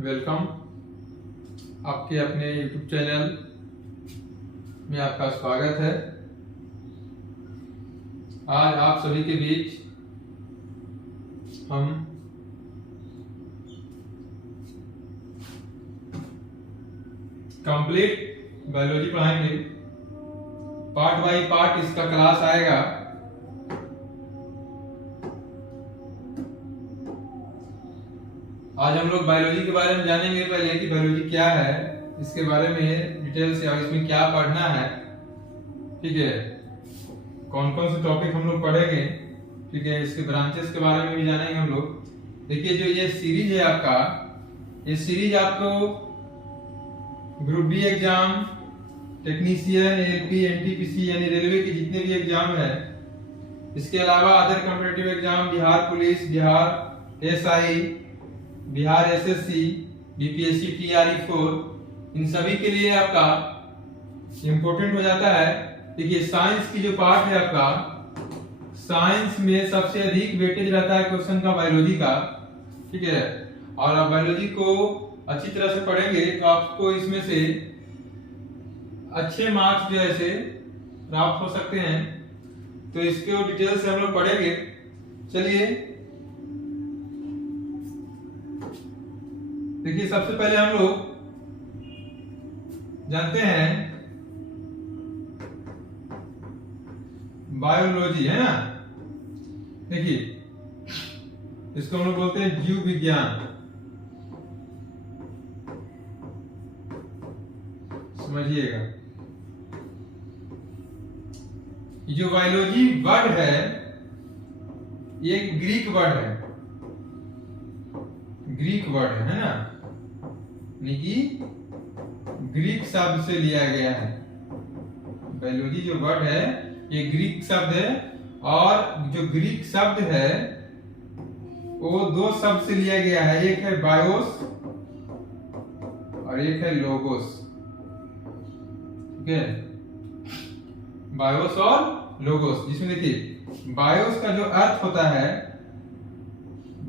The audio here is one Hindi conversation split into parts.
वेलकम। आपके अपने YouTube चैनल में आपका स्वागत है। आज आप सभी के बीच हम कंप्लीट बायोलॉजी पढ़ाएंगे। पार्ट बाय पार्ट इसका क्लास आएगा। आज हम लोग बायोलॉजी के बारे में जानेंगे। पहले कि बायोलॉजी क्या है, इसके बारे में डिटेल से, और इसमें क्या पढ़ना है। ठीक है, कौन कौन से टॉपिक हम लोग पढ़ेंगे। ठीक है, इसके ब्रांचेस के बारे में भी जानेंगे हम लोग। देखिए, जो ये सीरीज है आपका, ये सीरीज आपको group B exam, technician, LP, NTPC यानी रेलवे के जितने भी एग्जाम है, इसके अलावा other competitive exam, Bihar police, Bihar SI, Bihar SSC, BPSC, TRE 4, इन सभी के लिए आपका इंपॉर्टेंट हो जाता है। देखिए, साइंस की जो पार्ट है आपका, साइंस में सबसे अधिक वेटेज रहता है क्वेश्चन का बायोलॉजी का। ठीक है, और आप बायोलॉजी को अच्छी तरह से पढ़ेंगे तो आपको इसमें से अच्छे मार्क्स जो ऐसे प्राप्त हो सकते हैं। तो इसके डिटेल से हम लोग पढ़ेंगे। चलिए, देखिए, सबसे पहले हम लोग जानते हैं बायोलॉजी, है ना। देखिए, इसको हम लोग बोलते हैं जीव विज्ञान। समझिएगा, ये जो बायोलॉजी वर्ड है, ये ग्रीक वर्ड है। ग्रीक वर्ड है ना, यानी कि ग्रीक शब्द से लिया गया है। बायोलॉजी जो वर्ड है ये ग्रीक शब्द है, और जो ग्रीक शब्द है वो दो शब्द से लिया गया है। एक है बायोस और एक है लोगोस। ठीक है, बायोस और लोगोस, जिसमें देखिए बायोस का जो अर्थ होता है,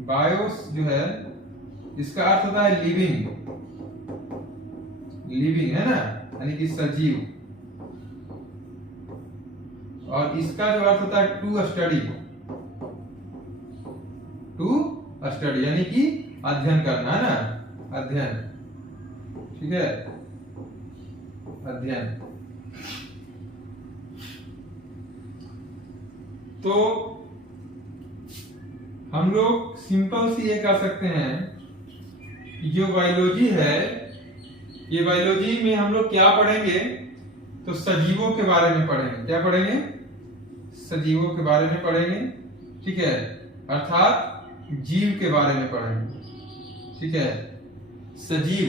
बायोस जो है इसका अर्थ होता है लिविंग। लिविंग है ना, यानी कि सजीव। और इसका जो अर्थ होता है टू स्टडी। टू स्टडी यानी कि अध्ययन करना, है ना, अध्ययन। ठीक है, अध्ययन। तो हम लोग सिंपल सी ये कह सकते हैं कि जो बायोलॉजी है, ये बायोलॉजी में हम लोग क्या पढ़ेंगे, तो सजीवों के बारे में पढ़ेंगे। क्या पढ़ेंगे? सजीवों के बारे में पढ़ेंगे। ठीक है, अर्थात जीव के बारे में पढ़ेंगे। ठीक है, सजीव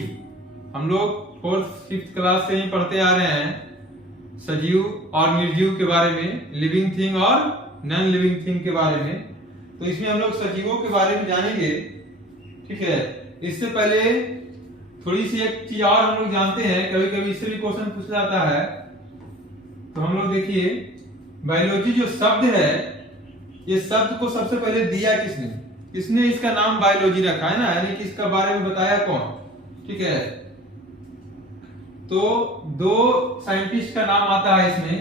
हम लोग 4th 5th क्लास से ही पढ़ते आ रहे हैं, सजीव और निर्जीव के बारे में, लिविंग थिंग और नॉन लिविंग थिंग के बारे में। तो इसमें हम लोग सजीवों के बारे में जानेंगे। ठीक है, इससे पहले थोड़ी सी एक चीज और हम लोग जानते हैं, कभी कभी इससे भी क्वेश्चन पूछा जाता है। तो हम लोग देखिए, बायोलॉजी जो शब्द है, ये शब्द को सबसे पहले दिया किसने? किसने इसका नाम बायोलॉजी रखा, है ना, यानी कि इसका बारे में बताया कौन? ठीक है, तो दो साइंटिस्ट का नाम आता है इसमें।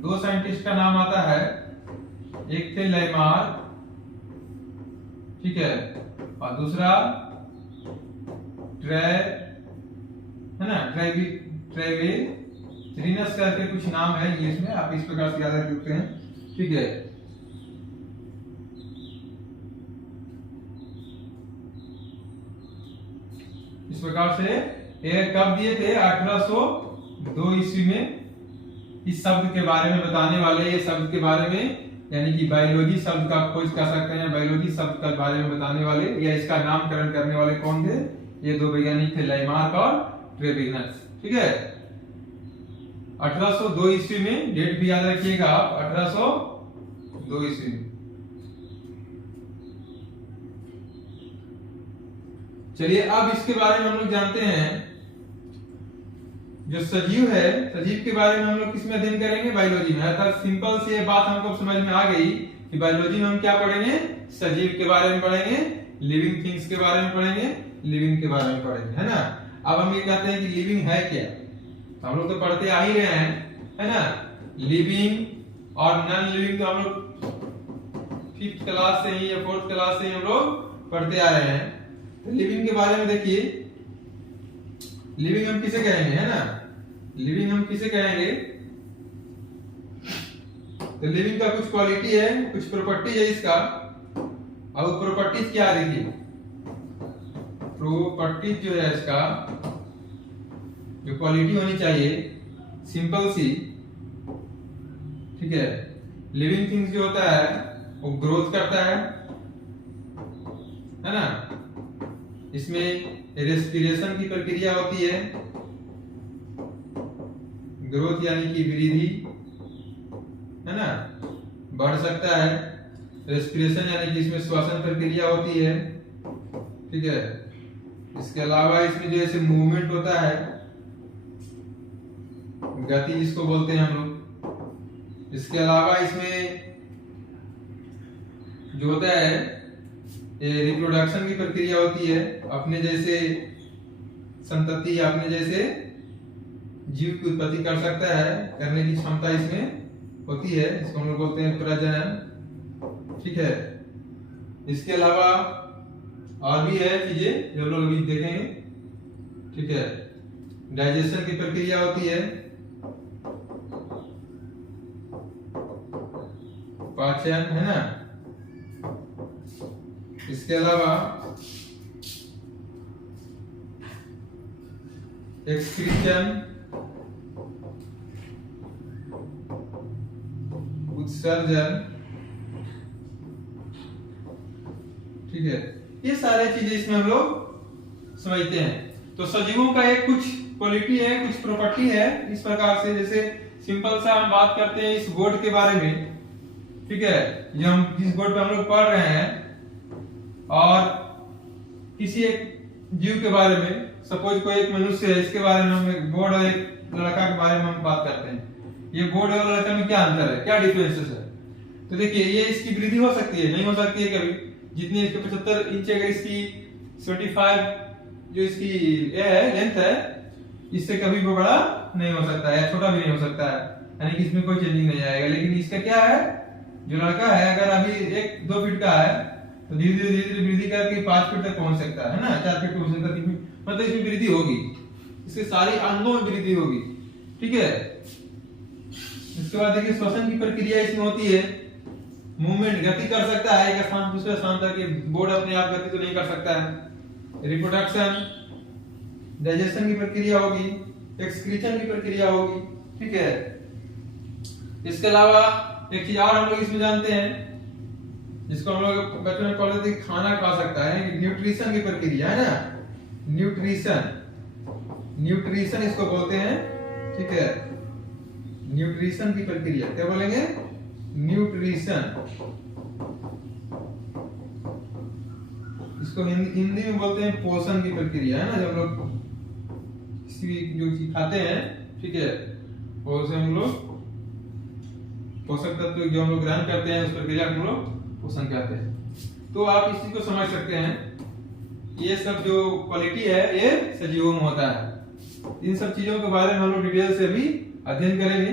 दो साइंटिस्ट का नाम आता है, एक थे लेमार, ठीक है, और दूसरा है ना, ट्रेवेरिनस करके कुछ नाम है इंग्लिश में, आप इस प्रकार से याद रख सकते हैं। ठीक है, इस प्रकार से ये कब दिए थे? 1802 ईस्वी में। इस शब्द के बारे में बताने वाले, ये शब्द के बारे में, यानी कि बायोलॉजी शब्द का खोज कर सकते हैं, बायोलॉजी शब्द के बारे में बताने वाले या इसका नामकरण करने वाले कौन थे? ये दो वैज्ञानिक थे, लेमार्क और ट्रेवेरिनस। ठीक है, 1802 ईस्वी में, डेट भी याद रखिएगा आप, 1802 ईस्वी में। चलिए, अब इसके बारे में हम लोग जानते हैं, जो सजीव है, सजीव के बारे में हम लोग किसमें अध्ययन करेंगे? बायोलॉजी में। अर्थात सिंपल सी ये बात हमको समझ में आ गई कि बायोलॉजी में हम क्या पढ़ेंगे? सजीव के बारे में पढ़ेंगे, लिविंग थिंग्स के बारे में पढ़ेंगे, लिविंग के बारे में पढ़ेंगे, है ना। अब हम ये कहते हैं कि लिविंग है क्या, तो हम लोग तो पढ़ते आ ही रहे हैं, है ना। लिविंग और नॉन लिविंग तो हम लोग 5th क्लास से ही या 4th क्लास से ही हम लोग पढ़ते आ रहे हैं। तो लिविंग के बारे में देखिए, लिविंग हम किसे कहेंगे, है ना। लिविंग हम किसे कहेंगे, तो लिविंग का कुछ क्वालिटी है, कुछ प्रॉपर्टी है इसका। और प्रॉपर्टीज क्या है देखिए, प्रॉपर्टीज जो है इसका जो क्वालिटी होनी चाहिए सिंपल सी, ठीक है। लिविंग थिंग्स जो होता है वो ग्रोथ करता है ना। इसमें रेस्पिरेशन की प्रक्रिया होती है, ग्रोथ यानी कि वृद्धि, है ना, बढ़ सकता है। रेस्पिरेशन यानी कि इसमें श्वसन प्रक्रिया होती है, ठीक है। इसके अलावा इसमें जो है मूवमेंट होता है, गति जिसको बोलते हैं हम लोग। इसके अलावा इसमें जो होता है ये रिप्रोडक्शन की प्रक्रिया होती है, अपने जैसे संतति अपने जैसे जीव की उत्पत्ति कर सकता है, करने की क्षमता इसमें होती है, इसको हम लोग बोलते हैं प्रजनन, ठीक है। इसके अलावा और भी है चीजें जो लोग अभी देखेंगे, ठीक है। डाइजेशन की प्रक्रिया होती है, पाचन, है ना। इसके अलावा एक्सक्रीशन, उत्सर्जन, ठीक है। ये सारे चीजें इसमें हम लोग समझते हैं। तो सजीवों का एक कुछ क्वालिटी है, कुछ प्रॉपर्टी है इस प्रकार से। जैसे सिंपल सा हम बात करते हैं इस बोर्ड के बारे में, ठीक है, जो हम जिस बोर्ड पे हम लोग पढ़ रहे हैं, और किसी एक जीव के बारे में, सपोज कोई एक मनुष्य है, इसके बारे में हम एक बोर्ड और एक लड़का के बारे में हम बात करते हैं। ये बोर्ड और लड़का में क्या अंतर है, क्या डिफरेंसेस है। तो देखिए ये इसकी वृद्धि हो सकती है, नहीं हो सकती है कभी। जितनी इसके 75 इंच अगर इसकी 75 जो इसकी है लेंथ है, इससे कभी भी बड़ा नहीं हो सकता है, छोटा भी नहीं हो सकता है, यानी कि इसमें कोई चेंजिंग नहीं आएगा। लेकिन इसका क्या है, जो लड़का है अगर अभी 1-2 फीट का है तो धीरे धीरे वृद्धि करके 5 फीट तक पहुंच सकता है ना, 4 फीट हो सकता है, 3 फीट, मतलब इसमें वृद्धि होगी, इसके सारी अंगों में वृद्धि होगी, ठीक है। इसके बाद देखिए श्वसन की प्रक्रिया इसमें होती है, मूवमेंट, गति कर सकता है एक स्थान दूसरे स्थान तक। ये बोर्ड अपने आप गति तो नहीं कर सकता है। रिप्रोडक्शन, डाइजेशन की प्रक्रिया होगी, एक्सक्रीशन की प्रक्रिया होगी, ठीक है। इसके अलावा एक चीज और हम लोग इसमें जानते हैं, जिसको हम लोग बचपन में पढ़ते थे, खाना खा सकता है, न्यूट्रिशन की प्रक्रिया, है ना। न्यूट्रिशन, न्यूट्रिशन इसको बोलते हैं, ठीक है। न्यूट्रिशन की प्रक्रिया क्या बोलेंगे, न्यूट्रिशन। इसको हिंदी में बोलते हैं पोषण की प्रक्रिया, है ना। जब लोग किसी भी जो चीज खाते हैं, ठीक है, वो उसे हम लोग पोषक तत्व जो हम लोग ग्रहण करते हैं, उस प्रक्रिया को हम लोग पोषण कहते हैं। तो आप इस चीज को समझ सकते हैं, ये सब जो क्वालिटी है ये सजीवों में होता है। इन सब चीजों के बारे में हम लोग डिटेल से अभी अध्ययन करेंगे।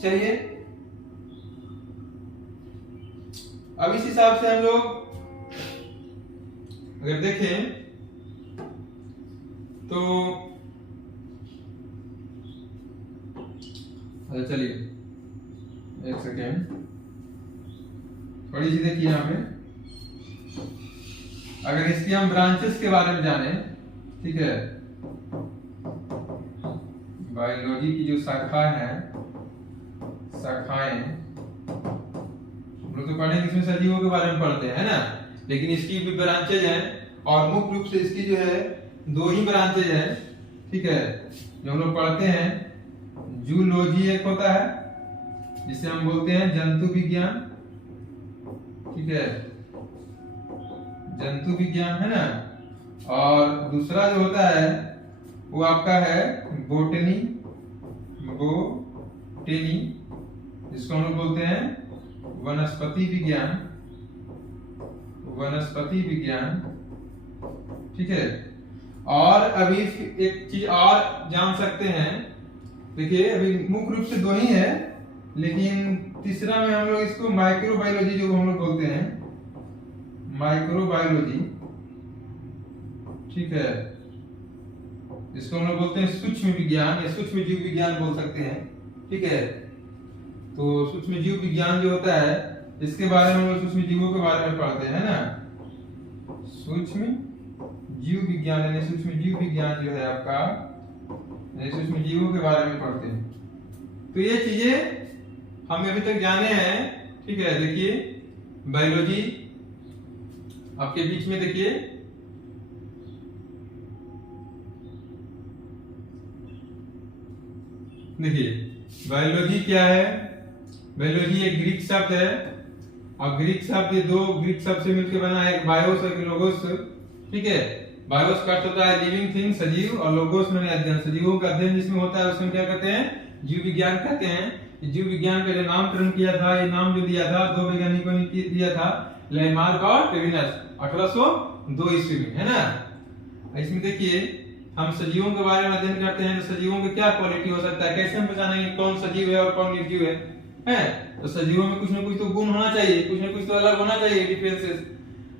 चलिए अब इस हिसाब से हम लोग अगर देखें तो, अच्छा चलिए एक सेकेंड, थोड़ी सी देखिए यहाँ पे। अगर इसकी हम ब्रांचेस के बारे में जाने, ठीक है, बायोलॉजी की जो शाखाएं हैं, शाखाएं हम लोग तो पढ़ेंगे, इसमें सजीवों के बारे में पढ़ते हैं, है ना। लेकिन इसकी भी ब्रांचेज हैं, और मुख्य रूप से इसकी जो है 2 ही ब्रांचेज हैं, ठीक है, जो हम लोग पढ़ते हैं। जूलॉजी एक होता है जिसे हम बोलते हैं जंतु विज्ञान, ठीक है, जंतु विज्ञान, है ना। और दूसरा जो होता है वो आपका है बोटनी, बोटनी, जिसको हम लोग बोलते हैं वनस्पति विज्ञान, वनस्पति विज्ञान, ठीक है। और अभी एक चीज और जान सकते हैं, देखिए अभी मुख्य रूप से दो ही है, लेकिन तीसरा में हम लोग इसको माइक्रोबायोलॉजी जो हम लोग बोलते हैं, माइक्रोबायोलॉजी, ठीक है। इसको हम लोग बोलते हैं सूक्ष्म विज्ञान या सूक्ष्म जीव विज्ञान बोल सकते हैं, ठीक है। तो सूक्ष्म जीव विज्ञान जो होता है, इसके बारे में हम लोग सूक्ष्म जीवों के बारे में पढ़ते हैं ना। सूक्ष्म जीव विज्ञान यानी सूक्ष्म जीव विज्ञान जो है आपका, सूक्ष्म जीवों के बारे में पढ़ते हैं। तो ये चीजें हम अभी तक जाने हैं, ठीक है। देखिए बायोलॉजी आपके बीच में, देखिए बायोलॉजी क्या है। बायोलॉजी एक ग्रीक शब्द है, और ग्रीक शब्द, ये दो ग्रीक शब्द से मिलकर बना है, एक बायोस और एक लोगोस, ठीक है। बायोस का अर्थ होता है लिविंग थिंग, सजीव, और लोगोस माने अध्ययन, सजीवों का अध्ययन जिसमें होता है उसमें क्या कहते हैं, जीव विज्ञान कहते हैं। जीव विज्ञान का जो नामकरण किया था, ये नाम जो दिया था दो वैज्ञानिकों ने दिया था, लेमार्क और पेविनस, 1802 ईस्वी में, है ना। इसमें देखिए हम सजीवों के बारे में अध्ययन करते हैं, तो सजीवों में क्या क्वालिटी हो सकता है, कैसे हम पहचानेंगे कौन सजीव है और कौन निर्जीव है। तो सजीवों में कुछ ना कुछ तो गुण होना चाहिए, कुछ ना कुछ तो अलग होना चाहिए, डिफरेंसेस।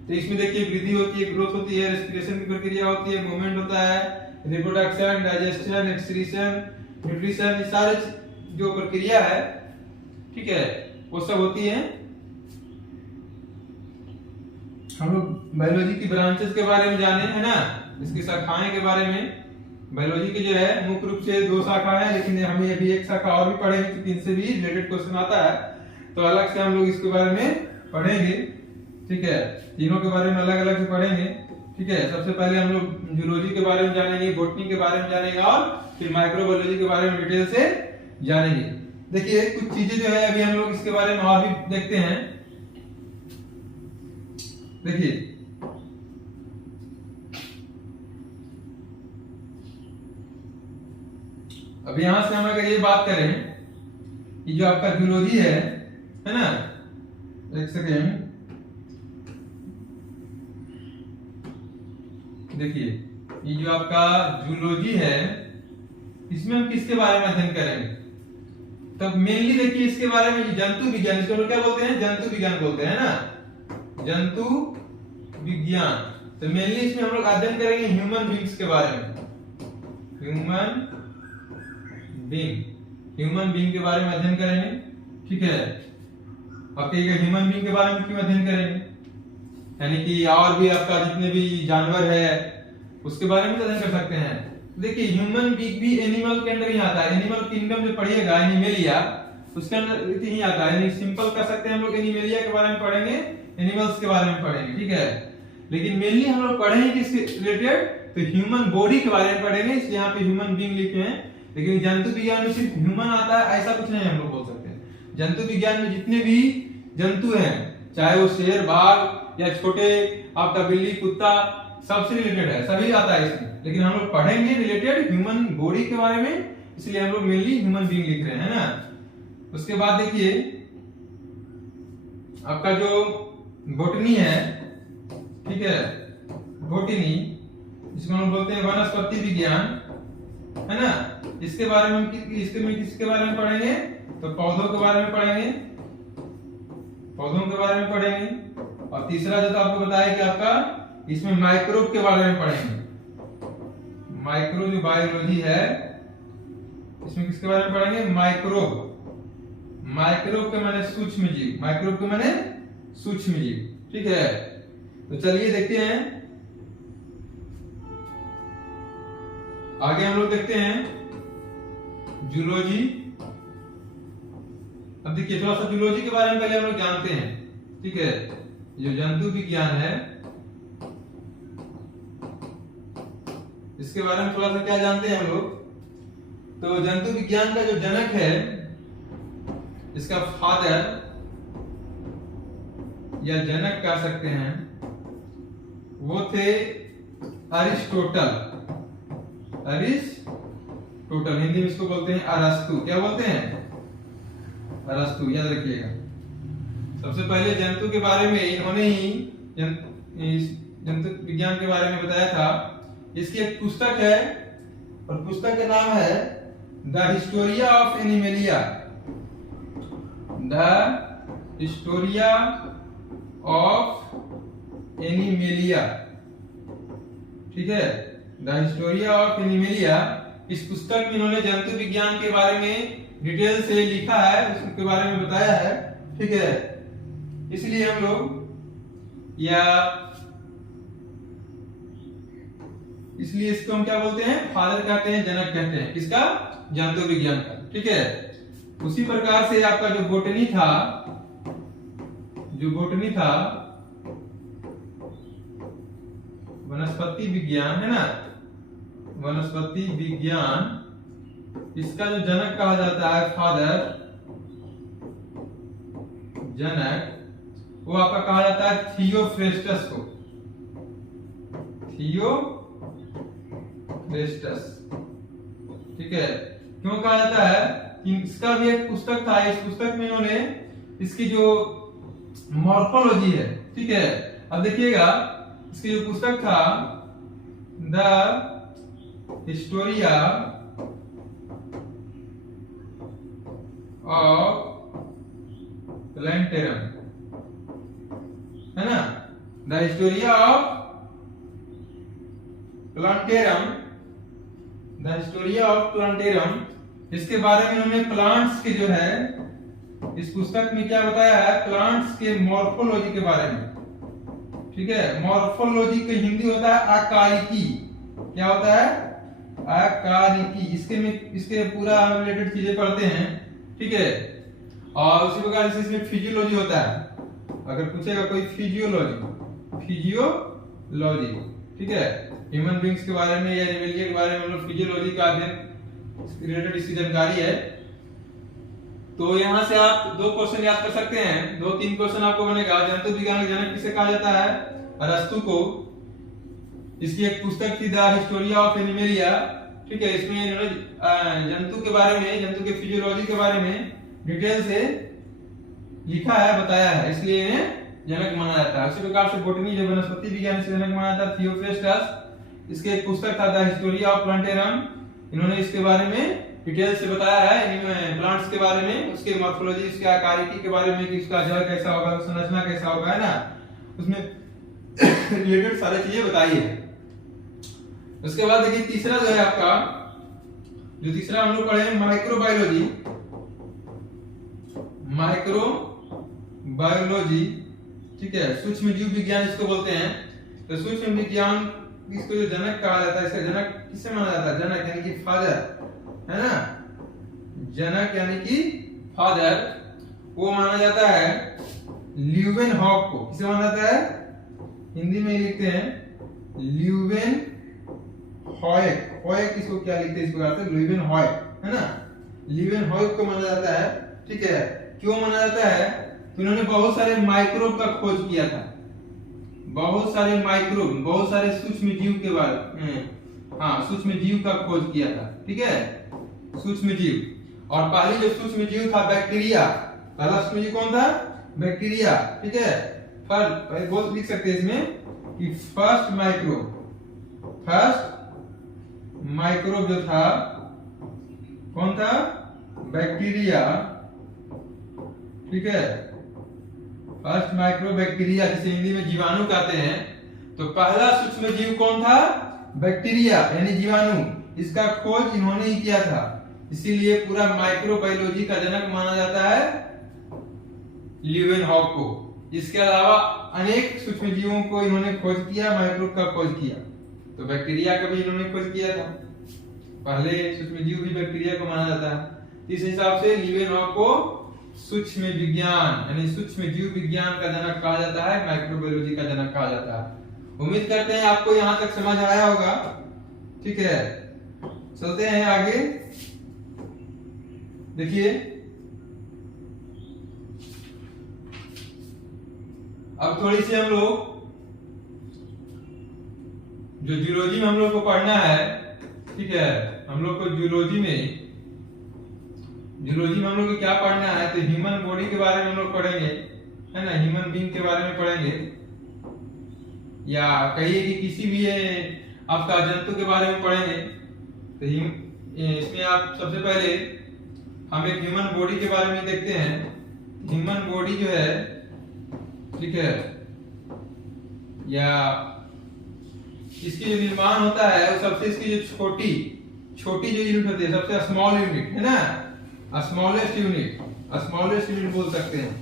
तो इसमें देखिए वृद्धि होती है, ग्रोथ होती है, रेस्पिरेशन की प्रक्रिया होती है, मूवमेंट होता है, रिप्रोडक्शन, डाइजेशन, एक्सक्रीशन, न्यूट्रिशन, ये सारे जो प्रक्रिया है, ठीक है, वो सब होती है। हम लोग बायोलॉजी की ब्रांचेस के बारे में जाने, है ना, इसकी शाखाएं के बारे में। बायोलॉजी के जो है मुख्य रूप से दो शाखा है, लेकिन हमें अभी एक शाखा और भी पढ़ेंगे क्योंकि इनसे भी रिलेटेड क्वेश्चन आता है, तो अलग से हम लोग इसके बारे में पढ़ेंगे, ठीक है। तीनों के बारे में अलग अलग से पढ़ेंगे, ठीक है। सबसे पहले हम लोग जूलॉजी के बारे में जानेंगे, बॉटनी के बारे में जानेंगे, और फिर माइक्रोबायोलॉजी के बारे में डिटेल से जानेंगे। देखिए कुछ चीजें जो है अभी हम लोग इसके बारे में और भी देखते हैं। देखिए अब यहां से हम अगर ये बात करें कि जो आपका जूलॉजी है ना, एक सेकेंड, देखिए ये जो आपका जूलॉजी है, इसमें हम किसके बारे में अध्ययन करेंगे, तब मेनली देखिए इसके बारे में जंतु विज्ञान, इसको लोग क्या बोलते हैं, जंतु विज्ञान बोलते हैं ना, जंतु विज्ञान। तो मेनली इसमें हम लोग अध्ययन करेंगे ह्यूमन बींग्स के बारे में, ह्यूमन बीइंग के बारे में अध्ययन करेंगे, ठीक है। अब कहिएगा ह्यूमन बीइंग के बारे में क्यों अध्ययन करेंगे, यानी कि और भी आपका जितने भी जानवर है उसके बारे में अध्ययन कर सकते हैं। देखिए ह्यूमन बीइंग भी एनिमल के अंदर ही आता है, एनिमल किंगडम जो पढ़िएगा एनिमेलिया, उसके अंदर ही आता है, यानी सिंपल कर सकते हैं हम लोग एनिमेलिया के बारे में पढ़ेंगे, एनिमल्स के बारे में पढ़ेंगे, ठीक है। लेकिन मेनली हम लोग पढ़ेंगे किसके रिलेटेड, तो ह्यूमन बॉडी के बारे में पढ़ेंगे, इसलिए यहाँ पे ह्यूमन बीइंग लिखे हैं। लेकिन जंतु विज्ञान में सिर्फ ह्यूमन आता है ऐसा कुछ नहीं हम लोग बोल सकते हैं। जंतु विज्ञान में जितने भी जंतु हैं, चाहे वो शेर, बाघ या छोटे आपका बिल्ली, कुत्ता, सबसे रिलेटेड है, सभी आता है इसमें। लेकिन हम लोग पढ़ेंगे रिलेटेड ह्यूमन बॉडी के बारे में, इसलिए हम लोग मेनली ह्यूमन बीइंग लिख रहे हैं, है ना। उसके बाद देखिए आपका जो बॉटनी है, ठीक है, बॉटनी जिसको हम बोलते हैं वनस्पति विज्ञान, है ना, इसके बारे में किसके बारे में पढ़ेंगे, तो पौधों के बारे में पढ़ेंगे, पौधों के बारे में पढ़ेंगे। और तीसरा जो तो आपको बताया कि आपका इसमें माइक्रोब के बारे में पढ़ेंगे, माइक्रो जो बायोलॉजी है इसमें किसके बारे में पढ़ेंगे, माइक्रोब, माइक्रोब के माने सूक्ष्म जीव, माइक्रोब के माने सूक्ष्म जीव, ठीक है। तो चलिए देखते हैं आगे, हम लोग देखते हैं जूलॉजी। अब देखिए थोड़ा सा जूलॉजी के बारे में पहले हम लोग जानते हैं, ठीक है। जो जंतु विज्ञान है इसके बारे में थोड़ा सा क्या जानते हैं हम लोग, तो जंतु विज्ञान का जो जनक है, इसका फादर या जनक कह सकते हैं, वो थे अरिस्टोटल, अरिस्टोटल, हिंदी में इसको बोलते हैं अरस्तु, क्या बोलते हैं, अरस्तु, याद रखिएगा। सबसे पहले जंतु के बारे में इन्होंने ही जंतु विज्ञान के बारे में बताया था। इसकी एक पुस्तक है और पुस्तक का नाम है the Historia of animalia. The Historia of animalia, ठीक है, द हिस्टोरिया ऑफ एनिमेलिया। इस पुस्तक में इन्होंने जंतु विज्ञान के बारे में डिटेल से लिखा है, उसके बारे में बताया है, ठीक है। इसलिए हम लोग इसलिए इसको हम क्या बोलते हैं, फादर कहते हैं, जनक कहते हैं, किसका, जंतु विज्ञान का, ठीक है। उसी प्रकार से आपका जो बोटनी था, वनस्पति विज्ञान है ना, वनस्पति विज्ञान, इसका जो जनक कहा जाता है, फादर, जनक, वो आपका कहा जाता है थियोफ्रेस्टस को, थियोफ्रेस्टस, ठीक है। क्यों कहा जाता है कि इसका भी एक पुस्तक था, इस पुस्तक में इन्होंने इसकी जो मॉर्फोलॉजी है, ठीक है। अब देखिएगा इसकी जो पुस्तक था द हिस्टोरिया ऑफ प्लांटेरम, है ना, the Historia of plantarum, the Historia of plantarum. इसके बारे में उन्होंने प्लांट्स के जो है इस पुस्तक में क्या बताया है, प्लांट्स के मॉर्फोलॉजी के बारे में, ठीक है। मॉर्फोलॉजी का हिंदी होता है आकारिकी, क्या होता है, आकारिकी। इसके पूरा रिलेटेड चीजें पढ़ते हैं, ठीक है। और उसी प्रकार से इसमें फिजियोलॉजी होता है, अगर पूछेगा कोई फिजियोलॉजी, ठीक है, ह्यूमन बींग्स के बारे में या एनिमलिया के बारे में हम लोग फिजियोलॉजी का अध्ययन रिलेटेड इसकी जानकारी है। तो यहाँ से आप 2 क्वेश्चन याद कर सकते हैं, 2-3 क्वेश्चन आपको बनेगा। जंतु विज्ञान का जनक किसे कहा जाता है, अरस्तु को। इसकी एक पुस्तक थी द हिस्टोरिया ऑफ एनिमेलिया, ठीक है। इसमें इन्होंने जंतु के बारे में, जंतु के फिजियोलॉजी के बारे में डिटेल से लिखा है, बताया है, इसलिए इन्हें जनक माना जाता है। उसी प्रकार से बोटनी जो वनस्पति विज्ञान से जनक माना जाता है, थियोफ्रेस्टस। इसके एक पुस्तक था द हिस्टोरिया ऑफ प्लांटेरम, इन्होंने इसके बारे में डिटेल से बताया है, प्लांट्स के बारे में, उसके मॉर्फोलॉजी, उसके आकारिकी के बारे में, कि उसका जड़ कैसा होगा, संरचना कैसा होगा, है ना, उसमें रिलेटेड सारी चीजें बताई है। उसके बाद देखिए तीसरा जो है आपका, जो तीसरा हम लोग पढ़े हैं माइक्रोबायोलॉजी, माइक्रोबायोलॉजी, ठीक है, सूक्ष्म जीव विज्ञान इसको बोलते हैं। तो सूक्ष्म विज्ञान इसको जो जनक कहा जाता है, इसका जनक किसे माना जाता है, जनक यानी कि फादर, है ना, जनक यानी कि फादर, वो माना जाता है ल्यूवेनहॉक को। किसे माना जाता है, हिंदी में लिखते हैं ल्यूवेनहॉक, हॉक इसको क्या लिखते हैं, इस प्रकार से ल्यूवेनहॉक, है ना, ल्यूवेनहॉक को माना जाता है, ठीक है। क्यों माना जाता है, तो इन्होंने बहुत सारे माइक्रोब का खोज किया था, बहुत सारे माइक्रोब, बहुत सारे सूक्ष्म जीव के बारे में, हाँ, सूक्ष्म जीव का खोज किया था, ठीक है, सूक्ष्म जीव। और पहली जो सूक्ष्म जीव था बैक्टीरिया, पहला सूक्ष्म जीव कौन था, बैक्टीरिया, ठीक है। पर बोल लिख सकते हैं इसमें कि फर्स्ट माइक्रोब जो था कौन था, बैक्टीरिया, ठीक है, फर्स्ट माइक्रो बैक्टीरिया, जिसे हिंदी में जीवाणु कहते हैं। तो पहला सूक्ष्म जीव कौन था, बैक्टीरिया यानी जीवाणु, इसका खोज इन्होंने ही किया था, इसीलिए पूरा माइक्रोबायोलॉजी का जनक माना जाता है ल्यूवेनहॉक को। इसके अलावा अनेक सूक्ष्म जीवों को इन्होंने खोज किया, माइक्रोब का खोज किया। तो बैक्टीरिया का भी इन्होंने खोज किया था, पहले सूक्ष्म जीव भी बैक्टीरिया को माना जाता है। इस हिसाब से ल्यूवेनहॉक को सूक्ष्म विज्ञान यानी सूक्ष्म जीव विज्ञान का जनक कहा जाता है, माइक्रोबायोलॉजी का जनक कहा जाता है। उम्मीद करते हैं आपको यहाँ तक समझ आया होगा, ठीक है। चलते हैं आगे, देखिए अब थोड़ी सी हम लोग जो जूलॉजी में हम लोग को पढ़ना है, ठीक है, हम लोग को जूलॉजी में हम लोग को क्या पढ़ना है, तो ह्यूमन बॉडी के बारे में हम लोग पढ़ेंगे, है ना, ह्यूमन बीइंग के बारे में पढ़ेंगे। या कहिए कि किसी भी आपका जंतु के बारे में पढ़ेंगे, तो इसमें आप सबसे पहले हम एक ह्यूमन बॉडी के बारे में देखते हैं। ह्यूमन बॉडी जो है, ठीक है, या इसकी जो निर्माण होता है वो सबसे, इसकी जो छोटी जो यूनिट होती है, सबसे स्मॉल यूनिट है ना, स्मॉलेस्ट यूनिट बोल सकते हैं,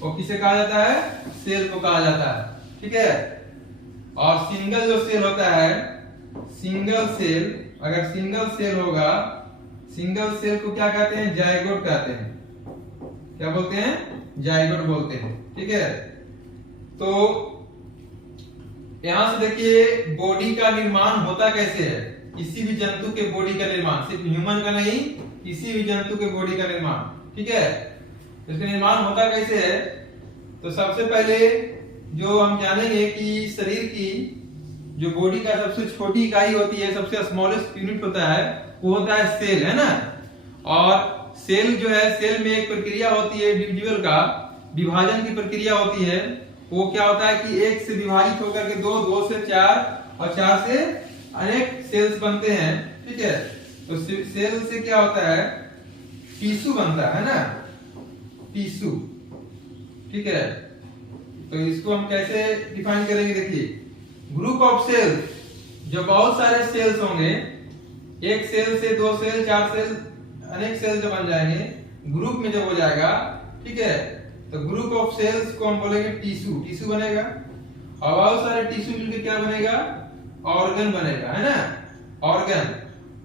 वो किसे कहा जाता है? सेल को कहा जाता है, ठीक है। और सिंगल जो सेल होता है, सिंगल सेल, अगर सिंगल सेल होगा, सिंगल सेल को क्या कहते हैं? जाइगोट कहते हैं। क्या बोलते हैं? जाइगोट बोलते हैं, ठीक है। तो यहां से देखिए बॉडी का निर्माण होता कैसे है। किसी भी जंतु के बॉडी का निर्माण, सिर्फ ह्यूमन का नहीं, किसी भी जंतु के बॉडी का निर्माण, ठीक है, इसका निर्माण होता कैसे है? तो सबसे पहले जो हम जानेंगे कि शरीर की जो बॉडी का सबसे छोटी इकाई होती है, सबसे स्मॉलेस्ट यूनिट होता है, वो होता है सेल, है ना। और सेल जो है, सेल में एक प्रक्रिया होती है इंडिविजुअल का विभाजन की प्रक्रिया होती है। वो क्या होता है कि एक से विभाजित होकर के दो से चार, और चार से अनेक सेल्स बनते हैं, ठीक है। तो सेल से क्या होता है? टिश्यू बनता है ना, टिश्यू, ठीक है। तो इसको हम कैसे डिफाइन करेंगे? देखिए, ग्रुप ऑफ सेल्स, जो बहुत सारे सेल्स होंगे, एक सेल से दो सेल, चार सेल, अनेक सेल जो बन जाएंगे, ग्रुप में जब हो जाएगा, ठीक है, तो ग्रुप ऑफ सेल्स को हम बोलेंगे टिश्यू बनेगा। और बहुत सारे टिश्यू मिलकर क्या बनेगा? ऑर्गन बनेगा, है ना, ऑर्गन।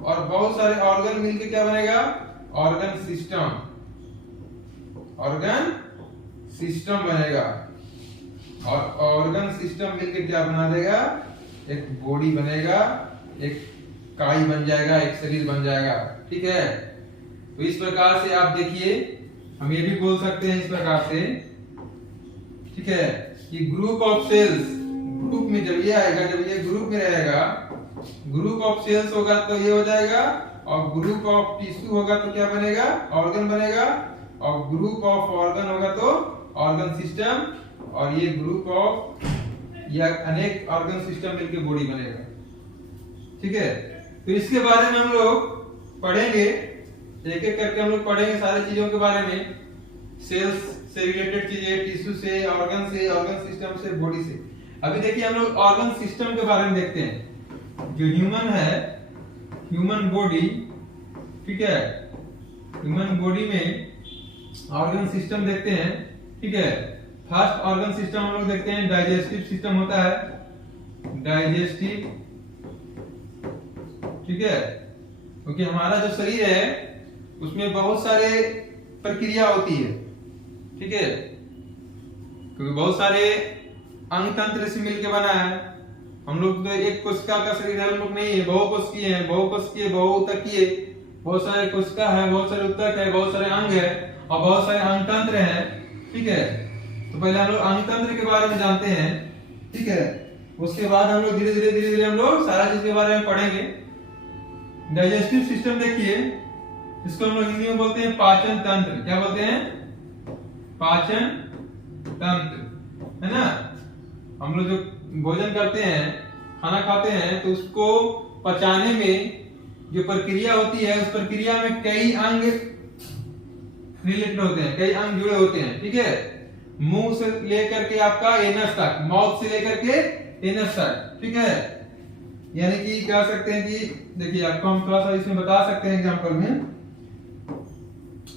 और बहुत सारे ऑर्गन मिलकर क्या बनेगा? ऑर्गन सिस्टम बनेगा। और ऑर्गन सिस्टम मिलकर क्या बना देगा? एक बॉडी बनेगा, एक काई बन जाएगा, एक शरीर बन जाएगा, ठीक है। तो इस प्रकार से आप देखिए, हम ये भी बोल सकते हैं इस प्रकार से, ठीक है, कि ग्रुप ऑफ सेल्स, ग्रुप में जब ये आएगा, जब ये ग्रुप में रहेगा, ग्रुप ऑफ सेल्स होगा तो ये हो जाएगा, और ग्रुप ऑफ टिश्यू होगा तो क्या बनेगा? ऑर्गन बनेगा। और ग्रुप ऑफ ऑर्गन होगा तो ऑर्गन सिस्टम, और ये ग्रुप ऑफ या अनेक ऑर्गन सिस्टम मिलकर बॉडी बनेगा, ठीक है। तो इसके बारे में हम लोग पढ़ेंगे, एक एक करके हम लोग पढ़ेंगे सारी चीजों के बारे में, सेल्स से रिलेटेड चीजें, टिश्यू से, ऑर्गन सिस्टम से, बॉडी से। अभी देखिए हम लोग ऑर्गन सिस्टम के बारे में देखते हैं। जो ह्यूमन है, ह्यूमन बॉडी, ठीक है, ह्यूमन बॉडी में ऑर्गन सिस्टम देखते हैं, ठीक है। फर्स्ट ऑर्गन सिस्टम हम लोग देखते हैं, डाइजेस्टिव सिस्टम होता है, डाइजेस्टिव, ठीक है। क्योंकि हमारा जो शरीर है उसमें बहुत सारे प्रक्रिया होती है, ठीक है, क्योंकि बहुत सारे अंग तंत्र से मिलकर बना है। हम लोग तो एक कोशिका का शरीर हम लोग नहीं है, बहुकोशिकीय है, बहुऊतकीय, बहुत सारे कोशिका है, बहुत सारे ऊतक है, बहुत सारे अंग है, और बहुत सारे अंग तंत्र है, ठीक है। तो पहले हम लोग अंग तंत्र के बारे में जानते हैं, ठीक है। उसके बाद हम लोग धीरे धीरे हम लोग सारा चीज के बारे में पढ़ेंगे। डाइजेस्टिव सिस्टम देखिए, इसको हम लोग हिंदी में बोलते हैं पाचन तंत्र। क्या बोलते हैं? पाचन तंत्र, है ना। हम लोग जो भोजन करते हैं, खाना खाते हैं, तो उसको पचाने में जो प्रक्रिया होती है, उस प्रक्रिया में कई अंग रिलेटेड होते हैं, कई अंग जुड़े होते हैं, ठीक है। मुंह से लेकर के आपका एनस तक, माउथ से लेकर के एनस तक, ठीक है। यानी कि कह सकते हैं कि देखिए, आपको हम थोड़ा सा इसमें बता सकते हैं एग्जांपल में।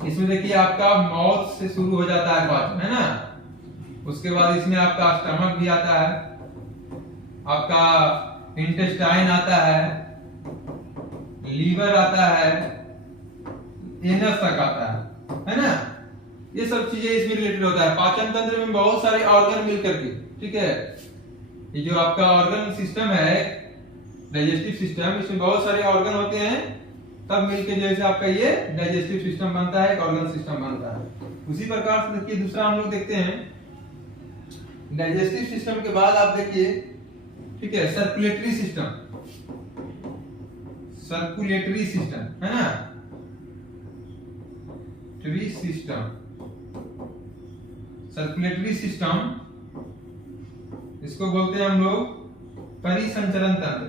इसमें देखिए आपका माउथ से शुरू हो जाता है पाचन, है ना। उसके बाद इसमें आपका स्टमक भी आता है, आपका इंटेस्टाइन आता है, लीवर आता है, एनस तक आता है ना। ये सब चीजें इसमें रिलेटेड होता है। पाचन तंत्र में बहुत सारे ऑर्गन मिलकर के, ठीक है। ये जो आपका ऑर्गन सिस्टम है, डाइजेस्टिव सिस्टम, इसमें बहुत सारे ऑर्गन होते हैं, तब मिलके जैसे आपका ये डाइजेस्टिव सिस्टम बनता है, एक ऑर्गन सिस्टम बनता है। उसी प्रकार से देखिए दूसरा हम लोग देखते हैं, डाइजेस्टिव सिस्टम के बाद आप देखिए, ठीक है, सर्कुलेटरी सिस्टम, सर्कुलेटरी सिस्टम, है ना, ट्री सिस्टम, सर्कुलेटरी सिस्टम। इसको बोलते हैं हम लोग परिसंचरण तंत्र।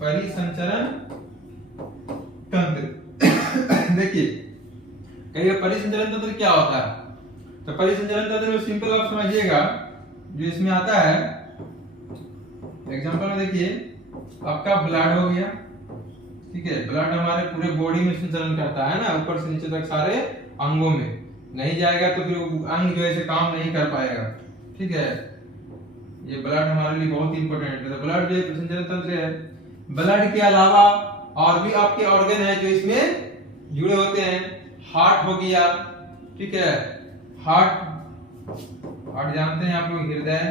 परिसंचरण तंत्र देखिए कहिए परिसंचरण तंत्र क्या होता है। तो परिसंचरण तंत्र में सिंपल आप समझिएगा, जो इसमें आता है एग्जांपल में देखिए आपका ब्लड हो गया, ठीक है। ब्लड हमारे पूरे बॉडी में संचलन करता है ना, ऊपर से नीचे तक सारे अंगों में। नहीं जाएगा तो फिर अंग जो है काम नहीं कर पाएगा, ठीक है। ये ब्लड हमारे लिए बहुत इंपॉर्टेंट है। तो ब्लड जो संचलन तंत्र है। ब्लड के अलावा और भी आपके ऑर्गन है जो इसमें जुड़े होते हैं। हार्ट हो गया, ठीक है। हार्ट जानते हैं आप लोग, हृदय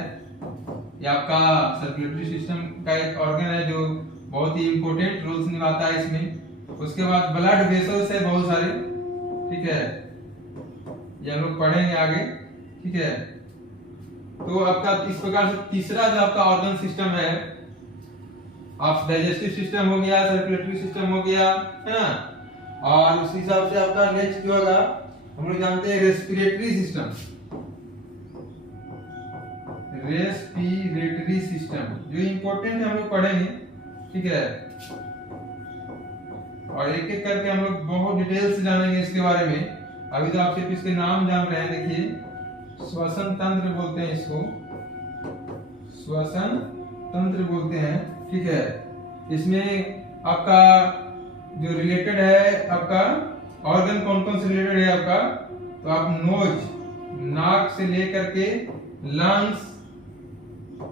ये आपका सर्कुलेटरी सिस्टम का एक ऑर्गन है जो बहुत ही इंपॉर्टेंट रोल्स निभाता है इसमें। उसके बाद ब्लड वेसल्स है बहुत सारे, ठीक है, ये हम लोग पढ़ेंगे आगे, ठीक है। तो आपका इस प्रकार से तीसरा जो आपका ऑर्गन सिस्टम है, आप डाइजेस्टिव सिस्टम हो गया, सर्कुलेटरी सिस्टम हो गया, है ना। और उस हिसाब से आपका नेक्स्ट जो होगा हम लोग जानते हैं रेस्पिरेटरी सिस्टम। रेस्पिरेटरी सिस्टम जो इंपॉर्टेंट है हम लोग पढ़ेंगे, ठीक है। और एक एक करके हम लोग बहुत डिटेल से जानेंगे इसके बारे में। अभी तो आप सिर्फ इसके नाम जान रहे हैं। देखिए श्वसन तंत्र बोलते हैं इसको, श्वसन तंत्र बोलते हैं, ठीक है। इसमें आपका जो रिलेटेड है आपका ऑर्गन कौन कौन से रिलेटेड है आपका, तो आप नोज नाक से लेकर के लंग्स,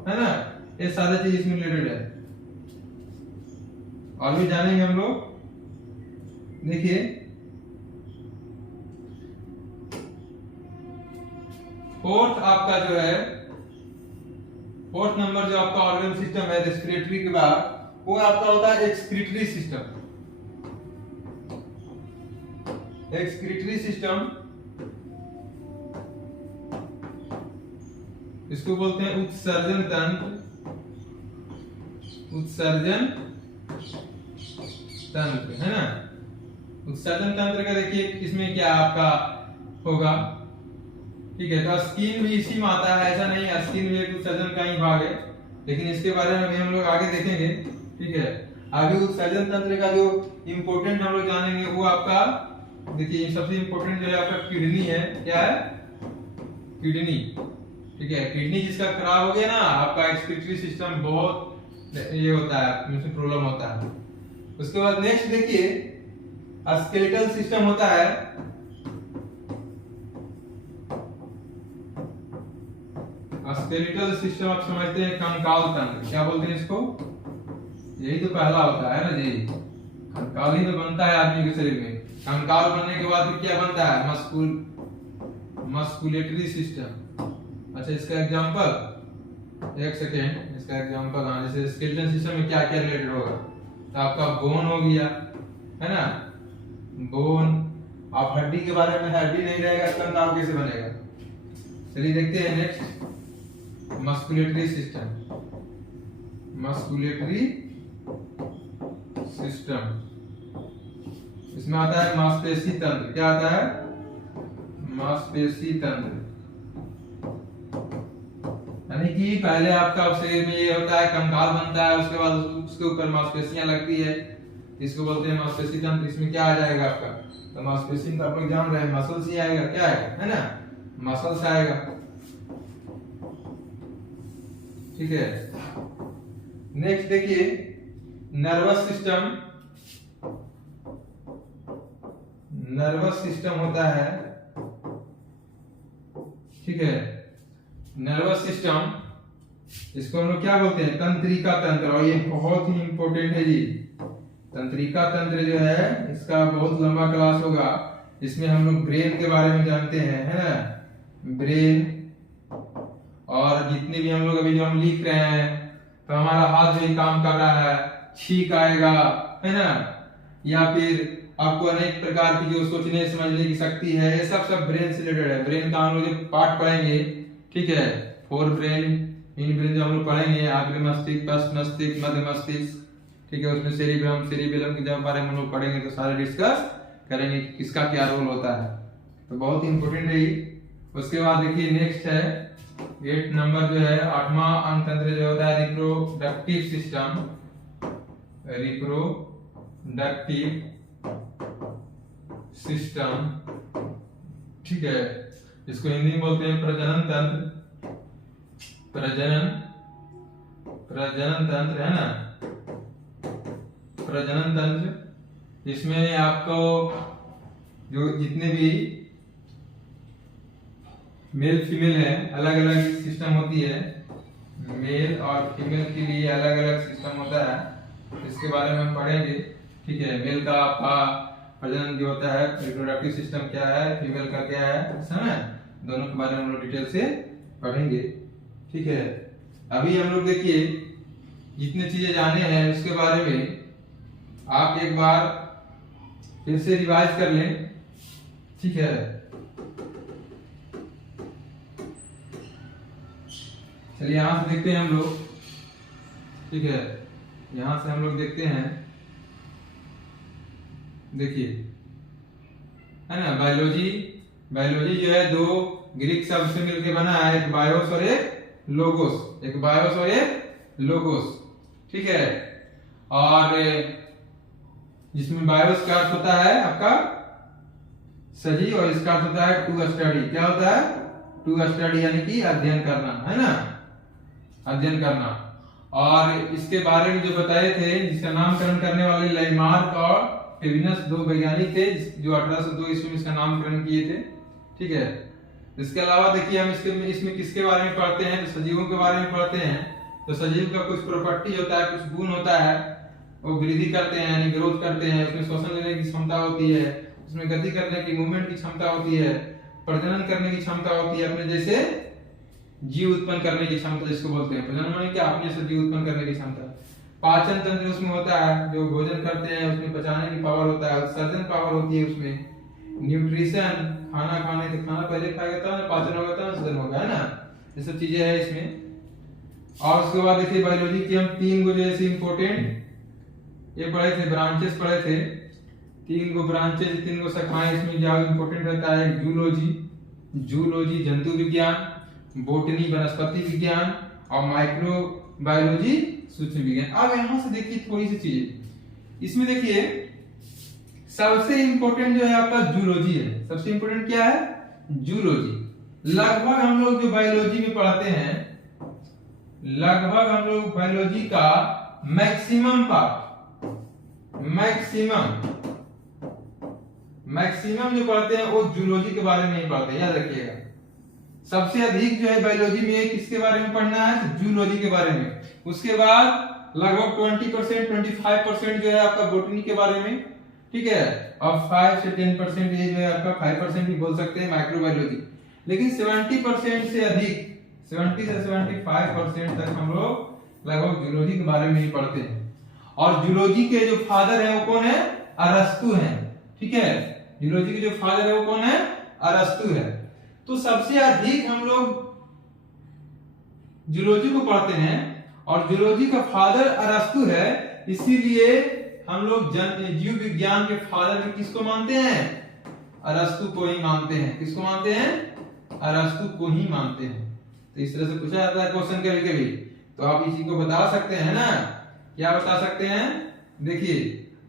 है ना, ये सारे चीज इसमें रिलेटेड है। और भी जानेंगे हम लोग। देखिए फोर्थ आपका जो है, फोर्थ नंबर जो आपका ऑर्गन सिस्टम है रेस्पिरेटरी के बाद, वो आपका होता है एक्सक्रीटरी सिस्टम। एक्सक्रीटरी सिस्टम इसको बोलते हैं उत्सर्जन तंत्र। उत्सर्जन तंत्र, है ना। उत्सर्जन तंत्र का देखिए इसमें क्या आपका होगा, ठीक है। तो स्किन भी इसी में आता है, ऐसा नहीं है, स्किन भी एक उत्सर्जन का ही भाग है, लेकिन इसके बारे में हम लोग आगे देखेंगे, ठीक है। आगे उत्सर्जन तंत्र का जो इंपॉर्टेंट हम लोग जानेंगे वो आपका देखिए सबसे इंपॉर्टेंट जो है आपका किडनी है। क्या है? किडनी, ठीक है। किडनी जिसका खराब हो गया ना, आपका एक्सक्रीटरी सिस्टम बहुत ये होता है, उसमें प्रॉब्लम होता है। उसके बाद नेक्स्ट देखिए स्केलेटल सिस्टम होता है। स्केलेटल सिस्टम आप समझते हैं कंकाल तंत्र, क्या बोलते हैं इसको? यही तो पहला होता है ना जी, कंकाल ही तो बनता है आदमी के शरीर में। कंकाल बनने के बाद क्या बनता है? मस्कुलेटरी सिस्टम। अच्छा इसका एग्जांपल, एक सेकेंड, इसका एग्जांपल, हाँ, जैसे स्केलेटल सिस्टम में क्या क्या रिलेटेड होगा, तो आपका बोन हो गया, है ना, बोन। आप हड्डी के बारे में, हड्डी नहीं रहेगा कंकाल कैसे बनेगा? चलिए देखते हैं नेक्स्ट, मस्कुलेटरी सिस्टम। मस्कुलेटरी सिस्टम इसमें आता है मांसपेशी तंत्र। क्या आता है? मांसपेशी तंत्र। यानी कि पहले आपका शरीर में ये होता है, कंकाल बनता है, उसके बाद उसके ऊपर मांसपेशियां लगती है, इसको बोलते हैं मांसपेशी तंत्र। इसमें क्या आ जाएगा आपका? तो मांसपेशी तो आप लोग जान रहे हैं, मसल्स ही आएगा। क्या आएगा? है ना, मसल्स आएगा, ठीक है। नेक्स्ट देखिए नर्वस सिस्टम। नर्वस सिस्टम होता है, ठीक है। नर्वस सिस्टम इसको हम लोग क्या बोलते हैं? तंत्रिका तंत्र। और ये बहुत ही इंपॉर्टेंट है जी। तंत्रिका तंत्र जो है इसका बहुत लंबा क्लास होगा। इसमें हम लोग ब्रेन के बारे में जानते हैं, है ना, ब्रेन। और जितने भी हम लोग अभी जो हम लिख रहे हैं, तो हमारा हाथ जो काम कर रहा है, छींक आएगा, है ना, या फिर आपको अनेक प्रकार की जो सोचने समझने की शक्ति है, ये सब ब्रेन से रिलेटेड है। ब्रेन का हम लोग जो पार्ट पढ़ेंगे, ठीक है, फोर ब्रेन, इन ब्रेन जो हम लोग पढ़ेंगे, अग्र मस्तिष्क, पश्च मस्तिष्क, मध्य मस्तिष्क, ठीक है। उसमें सेरिब्रम, सेरिबेलम के जब बारे में हम लोग पढ़ेंगे तो सारे डिस्कस करेंगे कि किसका क्या रोल होता है। तो बहुत इंपॉर्टेंट है ये। उसके बाद देखिए नेक्स्ट है 8 नंबर जो है 8वां अंग तंत्र जो होता है रिप्रोडक्टिव सिस्टम, रिप्रोडक्टिव सिस्टम, ठीक है, इसको हिंदी में बोलते हैं प्रजनन तंत्र, प्रजनन तंत्र है ना, प्रजनन तंत्र। इसमें आपको जो जितने भी मेल फीमेल है अलग अलग सिस्टम होती है, मेल और फीमेल के लिए अलग अलग सिस्टम होता है, इसके बारे में हम पढ़ेंगे, ठीक है। मेल का आपका प्रजनन जो होता है रिप्रोडक्टिव सिस्टम क्या है, फीमेल का क्या है, समझ, दोनों के बारे में हम लोग डिटेल से पढ़ेंगे, ठीक है। अभी हम लोग देखिए जितने चीजें जाने हैं उसके बारे में आप एक बार फिर से रिवाइज कर लें, ठीक है। चलिए यहां से देखते हैं हम लोग, ठीक है, यहां से हम लोग देखते हैं, देखिए है ना, बायोलॉजी, बायोलॉजी जो है दो ग्रीक शब्द से मिलकर बना है, एक बायोस और एक लोगोस, एक बायोस और एक लोगोस, ठीक है। और जिसमें बायोस का अर्थ होता है आपका सजीव और इसका अर्थ होता है टू स्टडी, क्या होता है, टू स्टडी यानी कि अध्ययन करना, है ना, अध्ययन करना। और इसके बारे में जो बताए थे, जिसका नामकरण करने वाले लेमार्क और फ्लेविनस दो वैज्ञानिक थे जो 1802 ईस्वी में इसका नामकरण किए थे, ठीक है। इसके अलावा देखिए हम इसमें किसके बारे में पढ़ते हैं, तो सजीवों के बारे में पढ़ते हैं। तो सजीव का कुछ प्रॉपर्टी होता है, कुछ गुण होता है, वो वृद्धि करते हैं यानी ग्रोथ करते हैं, उसमें श्वसन लेने की क्षमता होती है, उसमें गति करने की मूवमेंट की क्षमता होती है, प्रजनन करने की क्षमता होती है, अपने जैसे जीव उत्पन्न करने की क्षमता जिसको बोलते हैं, प्रजनन माने क्या, अपने से जीव उत्पन्न करने की क्षमता। पाचन तंत्र उसमें होता है, जो भोजन करते हैं उसमें पचाने की पावर होता है, उत्सर्जन पावर होती है उसमें, न्यूट्रिशन, खाना खाने तो खाना पहले खाया जाता है, पाचन होगा तो उत्सर्जन होगा, है ना, ये सब चीजें हैं इसमें। और उसके बाद देखिए बायोलॉजी की हम 3 गो जैसे इंपॉर्टेंट ये पढ़े थे, ब्रांचेस पढ़े थे, 3 गो ब्रांचेस, 3 गो शाखाएं इसमें जो इंपॉर्टेंट रहता है, जूलॉजी, जूलॉजी जंतु विज्ञान, बोटनी वनस्पति विज्ञान और माइक्रोबायोलॉजी सूक्ष्म विज्ञान। अब यहां से देखिए थोड़ी सी चीजें इसमें, देखिए सबसे इंपॉर्टेंट जो है आपका जूलॉजी है, सबसे इंपॉर्टेंट क्या है, जूलॉजी। लगभग हम लोग जो बायोलॉजी में पढ़ते हैं, लगभग हम लोग बायोलॉजी का मैक्सिमम पार्ट, मैक्सिमम जो पढ़ते हैं वो जूलॉजी के बारे में ही पढ़ते हैं, याद रखिएगा। सबसे अधिक जो है बायोलॉजी में किसके बारे में पढ़ना है, तो जूलॉजी के बारे में। उसके बाद लगभग 20% 25% जो है आपका बोटनी के बारे में, ठीक है, और 5 से 10% ये जो है आपका 5% भी बोल सकते हैं माइक्रोबायोलॉजी। लेकिन 70% से अधिक, 70 से 75% तक हम लोग लगभग जूलॉजी के बारे में ही पढ़ते हैं। और जूलॉजी के जो फादर है वो कौन है, अरस्तु हैं, ठीक है। जूलॉजी के जो फादर है वो कौन है, अरस्तु है। तो सबसे अधिक हम लोग जूलॉजी को पढ़ते हैं और जूलॉजी का फादर अरस्तु है, इसीलिए हम लोग जीव विज्ञान के फादर में किसको मानते हैं, अरस्तु को ही मानते हैं। किसको मानते हैं, अरस्तु को ही मानते हैं। तो इस तरह से पूछा जाता है क्वेश्चन कभी कभी, तो आप इसी को बता सकते हैं ना, क्या बता सकते हैं, देखिए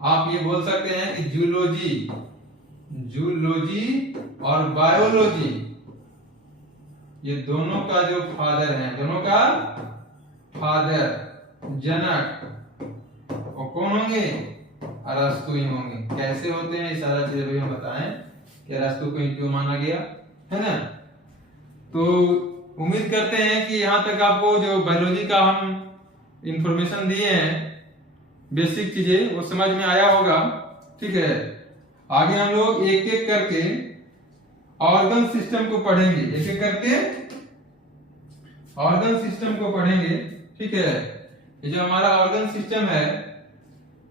आप ये बोल सकते हैं कि जूलॉजी, जूलॉजी और बायोलॉजी ये दोनों का जो फादर है, दोनों का फादर, जनक वो कौन होंगे, अरस्तु ही होंगे। कैसे होते हैं ये सारा चीजें भी हम बताएं कि अरस्तु को ही क्यों माना गया, है ना। तो उम्मीद करते हैं कि यहाँ तक आपको जो बायोलॉजी का हम इंफॉर्मेशन दिए हैं, बेसिक चीजें वो समझ में आया होगा, ठीक है। आगे हम लोग एक एक करके ऑर्गन सिस्टम को पढ़ेंगे, एक एक करके ऑर्गन सिस्टम को पढ़ेंगे, ठीक है। ये जो हमारा ऑर्गन सिस्टम है,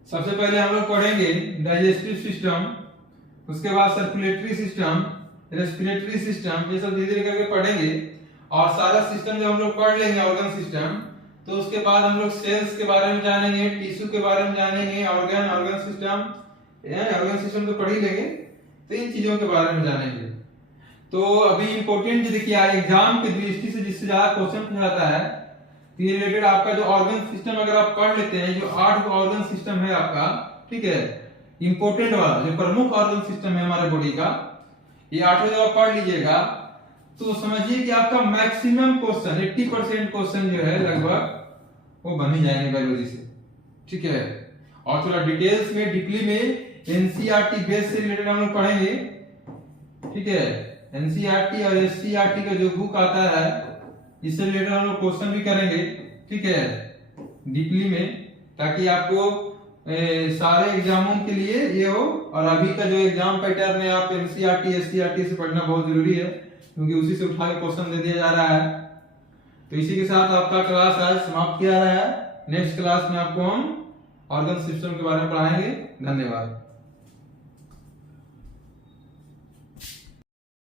सबसे पहले हम लोग पढ़ेंगे डाइजेस्टिव सिस्टम, उसके बाद सर्कुलेटरी सिस्टम, रेस्पिरेटरी सिस्टम, ये सब धीरे धीरे करके पढ़ेंगे। और सारा सिस्टम जब हम लोग पढ़ लेंगे ऑर्गन सिस्टम, तो उसके बाद हम लोग सेल्स के बारे में जानेंगे, टिश्यू के बारे में जानेंगे, ऑर्गन सिस्टम, ऑर्गन सिस्टम तो पढ़ ही लेंगे, तो इन चीजों के बारे में जानेंगे। तो अभी इम्पोर्टेंट देखिए एग्जाम की दृष्टि से जिससे ज्यादा क्वेश्चन पूछा है, तो ये रिलेटेड आपका जो ऑर्गन सिस्टम अगर आप पढ़ लेते हैं, जो 8 ऑर्गन सिस्टम है आपका, ठीक है, इंपोर्टेंट वाला जो प्रमुख ऑर्गन सिस्टम है हमारे बॉडी का, ये 8 जब आप पढ़ लीजिएगा तो समझिए कि आपका मैक्सिमम क्वेश्चन 80% क्वेश्चन जो है लगभग वो बन ही जाएंगे बायोलॉजी से, ठीक है। और थोड़ा डिटेल्स में डीपली में एनसीईआरटी बेस से रिलेटेड हम लोग पढ़ेंगे, ठीक है। एनसीईआरटी और एससीईआरटी का जो बुक आता है इससे रिलेटेड हम लोग क्वेश्चन भी करेंगे, ठीक है, डीपली में, ताकि आपको सारे एग्जामों के लिए ये हो। और अभी का जो एग्जाम पैटर्न है आप एनसीईआरटी एससीईआरटी से पढ़ना बहुत जरूरी है, क्योंकि उसी से उठा के क्वेश्चन दे दिया जा रहा है। तो इसी के साथ आपका क्लास आज समाप्त किया रहा है। नेक्स्ट क्लास में आपको हम ऑर्गन सिस्टम के बारे में पढ़ाएंगे। धन्यवाद।